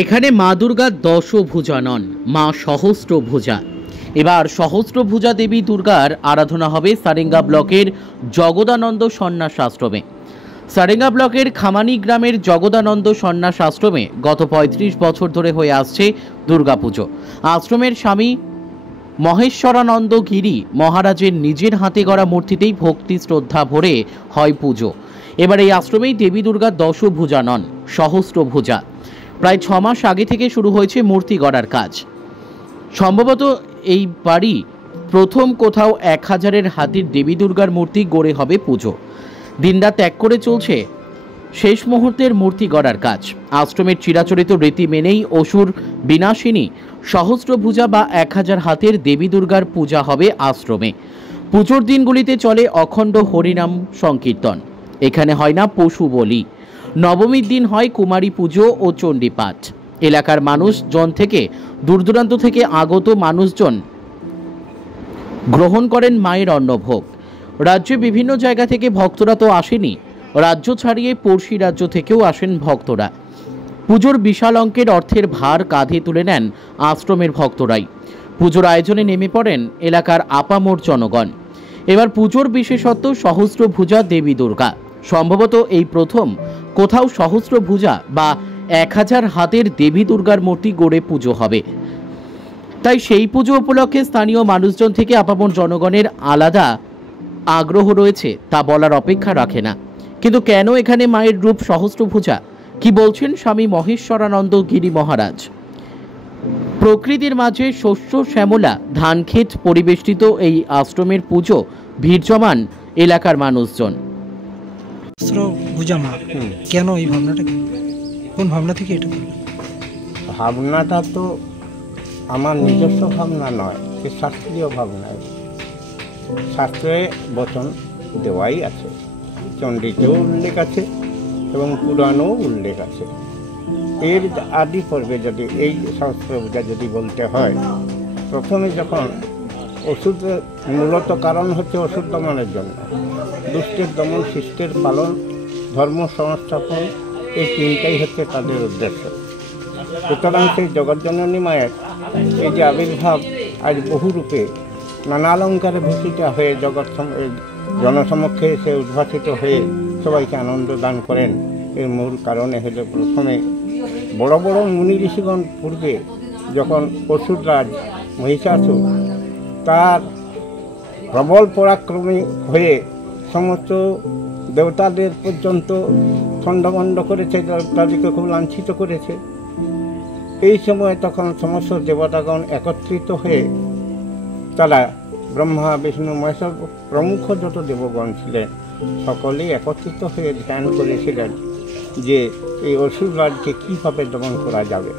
এখানে মা দুর্গা দশভুজা নন, মা সহস্রভুজা। এবার সহস্রভুজা দেবী দুর্গার আরাধনা হবে সারেঙ্গা ব্লকের জগদানন্দ সন্ন্যাস আশ্রমে। সারেঙ্গা ব্লকের খামানি গ্রামের জগদানন্দ সন্ন্যাস আশ্রমে গত ৩৫ বছর ধরে হয়ে আসছে দুর্গাপুজো। আশ্রমের স্বামী মহেশ্বরানন্দ গিরি মহারাজের নিজের হাতে গড়া মূর্তিতেই ভক্তি শ্রদ্ধা ভরে হয় পুজো। এবার এই আশ্রমেই দেবী দুর্গা দশভুজা নন, সহস্রভুজা। প্রায় ৬ মাস আগে থেকে শুরু হয়েছে মূর্তি গড়ার কাজ। সম্ভবত এই বাড়ি প্রথম কোথাও ১,০০০-এর হাতির দেবী দুর্গার মূর্তি গড়ে হবে পুজো। দিনরাত ত্যাগ করে চলছে শেষ মুহূর্তের মূর্তি গড়ার কাজ। আশ্রমের চিরাচরিত রীতি মেনেই অসুর বিনাশিনী সহস্রভুজা বা ১,০০০ হাতের দেবী দুর্গার পূজা হবে আশ্রমে। পুজোর দিনগুলিতে চলে অখণ্ড হরিনাম সংকীর্তন। এখানে হয় না পশু বলি। নবমীর দিন হয় কুমারী পুজো ও চণ্ডী পাঠ। এলাকার মানুষজন থেকে দূর দূরান্ত থেকে আগত মানুষজন গ্রহণ করেন মায়ের অন্নভোগ। রাজ্যে বিভিন্ন জায়গা থেকে ভক্তরা তো আসেনি, রাজ্য ছাড়িয়ে পড়শি রাজ্য থেকেও আসেন ভক্তরা। পুজোর বিশাল অঙ্কের অর্থের ভার কাঁধে তুলে নেন আশ্রমের ভক্তরাই। পুজোর আয়োজনে নেমে পড়েন এলাকার আপামোর জনগণ। এবার পুজোর বিশেষত্ব সহস্রভুজা দেবী দুর্গা। সম্ভবত এই প্রথম কোথাও সহস্রভুজা বা ১,০০০ হাতের দেবী দুর্গার মূর্তি গড়ে পুজো হবে। তাই সেই পুজো উপলক্ষে স্থানীয় মানুষজন থেকে আপামর জনগণের আলাদা আগ্রহ রয়েছে তা বলার অপেক্ষা রাখে না। কিন্তু কেন এখানে মায়ের রূপ সহস্রভুজা, কি বলছেন স্বামী মহেশ্বরানন্দ গিরি মহারাজ? প্রকৃতির মাঝে শস্য শ্যামলা ধানক্ষেত পরিবেষ্টিত এই আশ্রমের পুজো ভিড় জমান এলাকার মানুষজন। ভুজা মা কেন এই ভাবনাটা, কোন ভাবনা থেকে এটা করলেন? ভাবনাটা তো আমার নিজস্ব ভাবনা নয়, সে শাস্ত্রীয় ভাবনা। শাস্ত্রে বচন দেওয়াই আছে, চণ্ডীতেও উল্লেখ আছে এবং পুরাণেও উল্লেখ আছে। এর আদি পর্বে যদি এই সহস্রভুজা যদি বলতে হয়, প্রথমে যখন ওষুধ, মূলত কারণ হচ্ছে ওষুধ দমনের জন্য, দুষ্টের দমন, শিষ্টের পালন, ধর্ম সংস্থাপন, এই তিনটাই হচ্ছে তাদের উদ্দেশ্য। সুতরাং সেই জগজ্জননী মায়ের এই যে আবির্ভাব আজ বহুরূপে নানা অলঙ্কারে ভূষিত হয়ে জনসমক্ষে এসে উদ্ভাসিত হয়ে সবাইকে আনন্দ দান করেন, এর মূল কারণে হলো প্রথমে বড় বড় মুনি ঋষিগণ পূর্বে যখন অসুররাজ মহিষাসুর তার প্রবল পরাক্রমী হয়ে সমস্ত দেবতাদের পর্যন্ত খণ্ডমণ্ড করেছে, তাদেরকে খুব লাঞ্ছিত করেছে। এই সময় তখন সমস্ত দেবতাগণ একত্রিত হয়ে তারা ব্রহ্মা, বিষ্ণু, মহেশ্বর প্রমুখ যত দেবগণ ছিলেন সকলেই একত্রিত হয়ে ধ্যান করেছিলেন যে এই অসুররাজকে কীভাবে দমন করা যাবে।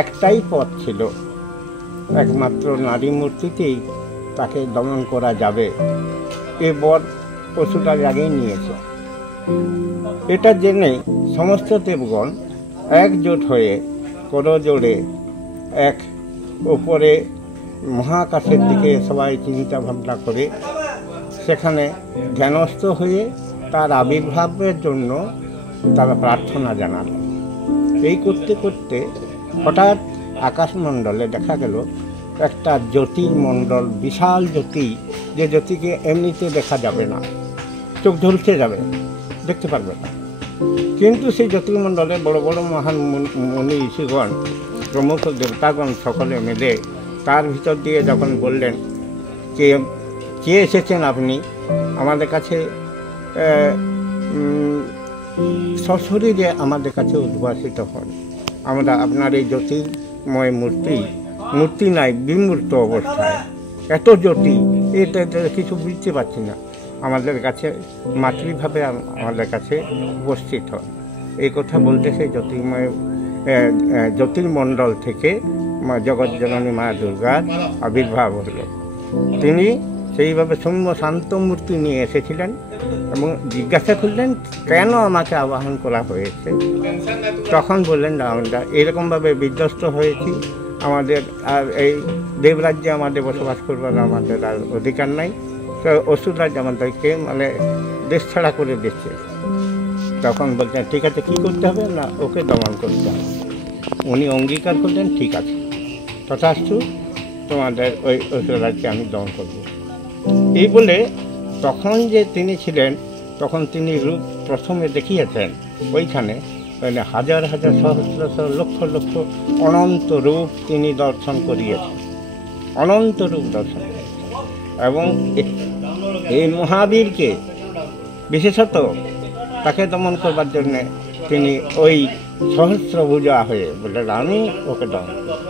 একটাই পথ ছিল, একমাত্র নারী মূর্তিতেই তাকে দমন করা যাবে। এ বর অসুররাজ আগেই নিয়েছে। এটা জেনে সমস্ত দেবগণ একজোট হয়ে করজোড়ে এক ওপরে মহাকাশের দিকে সবাই চিন্তা ভাবনা করে সেখানে ধ্যানস্থ হয়ে তার আবির্ভাবের জন্য তারা প্রার্থনা জানালেন। এই করতে করতে হঠাৎ আকাশমণ্ডলে দেখা গেল একটা জ্যোতির্মণ্ডল, বিশাল জ্যোতি, যে জ্যোতিকে এমনিতে দেখা যাবে না, চোখ ঝলসে যাবে, দেখতে পারবে না। কিন্তু সেই জ্যোতির্মণ্ডলে বড় বড় মহান মুনি ঋষিগণ, প্রমুখ দেবতাগণ সকলে মিলে তার ভিতর দিয়ে যখন বললেন কে এসেছেন আপনি আমাদের কাছে, সশরীরে আমাদের কাছে উদ্ভাসিত হন, আমরা আপনার এই জ্যোতির্ময় মূর্তি নাই, বিমূর্ত অবস্থায়, এত জ্যোতি, এটা কিছু বুঝতে পারছি না, আমাদের কাছে মাতৃভাবে আমাদের কাছে উপস্থিত হন। এই কথা বলতে সেই জ্যোতির্মণ্ডল থেকে জগজ্জননী মা দুর্গার আবির্ভাব হল। তিনি সেইভাবে সৌম্য শান্ত মূর্তি নিয়ে এসেছিলেন এবং জিজ্ঞাসা করলেন কেন আমাকে আবাহন করা হয়েছে। তখন বললেন না, আমরা এরকমভাবে বিধ্বস্ত হয়েছি, আমাদের আর এই দেবরাজ্যে আমাদের বসবাস করবার আমাদের আর অধিকার নাই, অসুররাজ আমাদেরকে দেশ ছাড়া করে দিচ্ছে। তখন বলছেন ঠিক আছে, কী করতে হবে না, ওকে দমন করতে হবে। উনি অঙ্গীকার করলেন, ঠিক আছে তথাস্তু, তোমাদের ওই ঐশ্বরাজকে আমি দমন করব। এই বলে তখন যে তিনি ছিলেন, তখন তিনি রূপ প্রথমে দেখিয়েছেন ওইখানে, মানে হাজার হাজার সহস্র লক্ষ লক্ষ অনন্ত রূপ তিনি দর্শন করিয়েছেন, অনন্ত রূপ দর্শন করিয়েছেন। এবং এই মহাবীরকে বিশেষত তাকে দমন করবার জন্যে তিনি ওই সহস্রভুজা হয়ে বললেন, আমি ওকে দমন করব।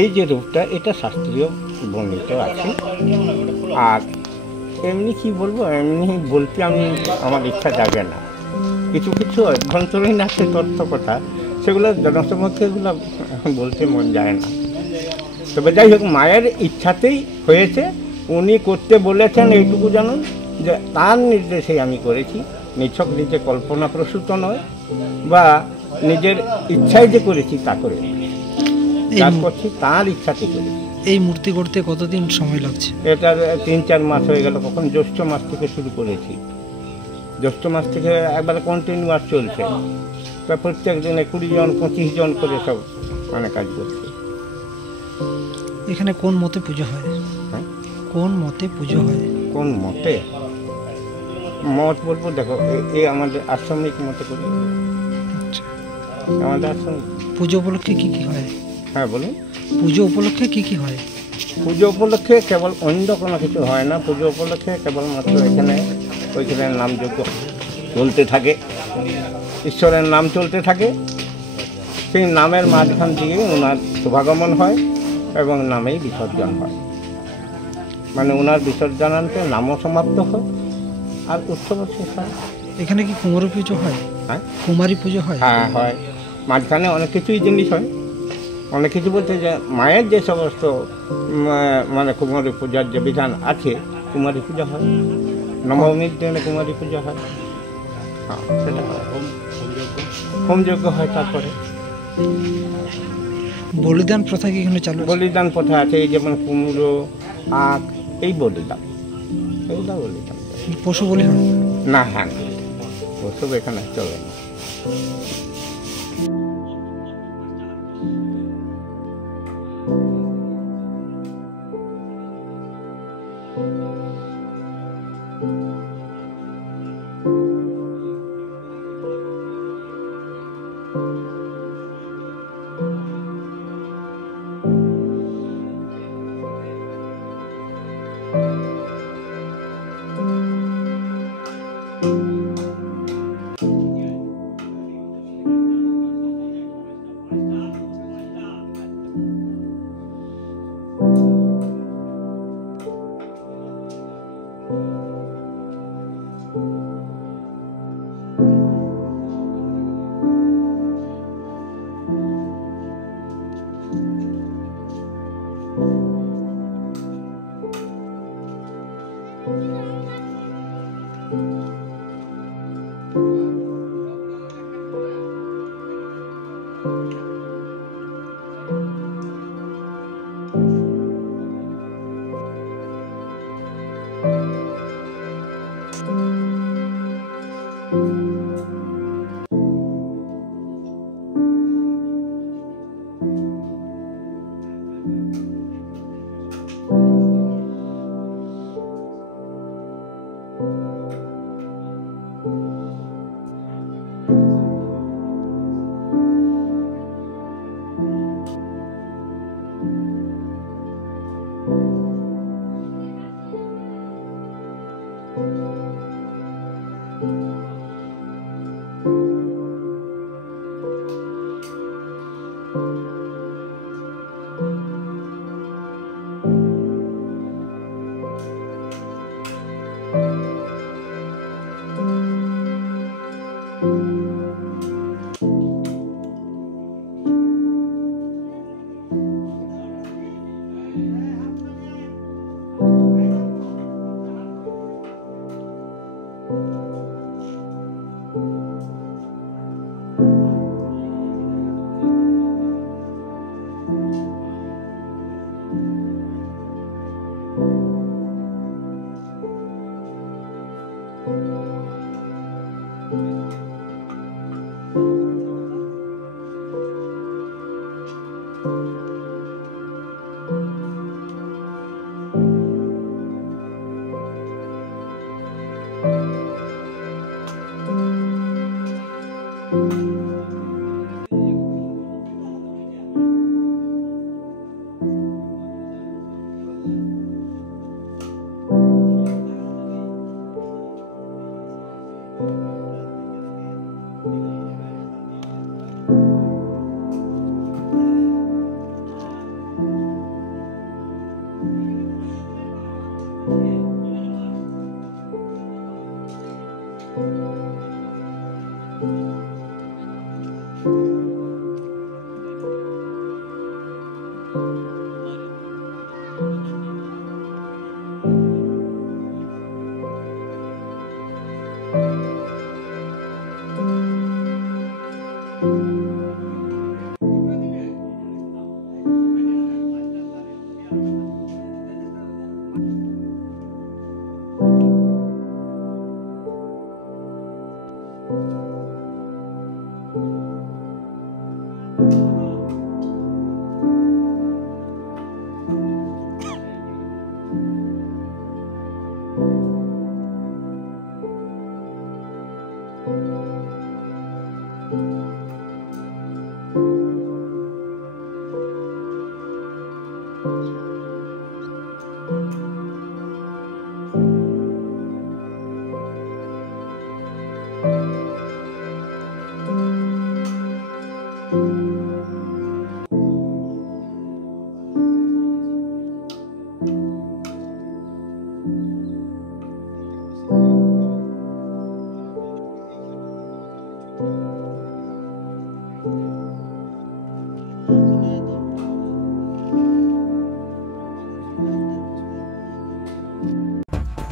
এই যে রূপটা, এটা শাস্ত্রীয় বর্ণিত আছে। আর এমনি কি বলবো, এমনি বলতে আমার ইচ্ছা জাগে না। কিছু কিছু অভ্যন্তরীণ আছে তথ্য কথা, সেগুলো জনসমক্ষে এগুলো বলতে মন যায় না। তবে যাই হোক, মায়ের ইচ্ছাতেই হয়েছে, উনি করতে বলেছেন এইটুকু জানুন, যে তার নির্দেশেই আমি করেছি। নিছক নিজে কল্পনা প্রসূত নয়, বা নিজের ইচ্ছায় যে করেছি তা করে যা করছি তার ইচ্ছাতে করেছি। এই মূর্তি করতে কতদিন সময় লাগছে? এটা 3-4 মাস হয়ে গেল। কখন জ্যৈষ্ঠ মাস থেকে শুরু করেছি, জ্যৈষ্ঠ মাস থেকে একবারে কন্টিনিউয়াস চলছে। তা প্রত্যেক দিনে 20 জন 25 জন করে সব মানে কাজ করছে। এখানে কোন মতে পুজো হয়? হ্যাঁ, কোন মতে পুজো হয়? কোন মতে? মত বলবো, দেখো এই আমাদের আশ্রমিক মতে করি, আচ্ছা। আমাদের আশ্রম। পুজো উপলক্ষে কি কি হয়? হ্যাঁ বলুন। পুজো উপলক্ষে কি কি হয়? পুজো উপলক্ষে কেবল অন্য কোনো কিছু হয় না। পুজো উপলক্ষে কেবলমাত্র এখানে ওইখানে নামযজ্ঞ চলতে থাকে, ঈশ্বরের নাম চলতে থাকে। সেই নামের মাঝখান থেকে ওনার শুভাগমন হয় এবং নামেই বিসর্জন হয়। মানে ওনার বিসর্জনান্তে নামও সমাপ্ত হয় আর উৎসব শেষ হয়। এখানে কি কুমারী পুজো হয়? হ্যাঁ, কুমারী পুজো হয়? হ্যাঁ হয়। মাঝখানে অনেক কিছুই জিনিস হয়, অনেক কিছু বলতে যে মায়ের যে সমস্ত মানে কুমারী পূজার যে বিধান আছে, কুমারী পূজা হয়, নবমীর দিনে কুমারী পূজা হয়। হ্যাঁ, সেটা হয়। হোমযজ্ঞ হয়। তারপরে বলিদান প্রথা কি এখানে চালু আছে? বলিদান প্রথা আছে, এই যেমন কুমড়ো, আখ, এই বলিদান, এইগুলো বলিদান। পশু বলি হয় না, হ্যাঁ, ওসব এখানে চলে না।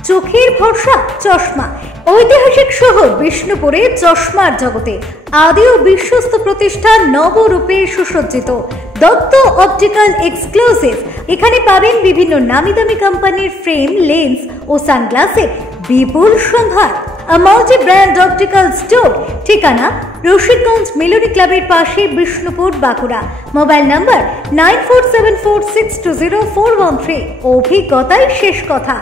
চোখের ভরসা চশমা। ঐতিহাসিক শহর বিষ্ণুপুরে চশমার জগতে আদি ও বিশ্বস্ত প্রতিষ্ঠান নবরূপে সুসজ্জিত দত্ত অপটিক্যাল এক্সক্লুসিভ। এখানে পাবেন বিভিন্ন নামি দামি কোম্পানির ফ্রেম, লেন্স ও সানগ্লাসের বিপুল সম্ভার। মাল্টি ব্র্যান্ড অপটিক্যাল স্টোর, ঠিকানা রশিদগঞ্জ মিলনী ক্লাবের পাশে, বিষ্ণুপুর, বাঁকুড়া। Mobile number 9474620413। অভিজ্ঞতাই শেষ কথা।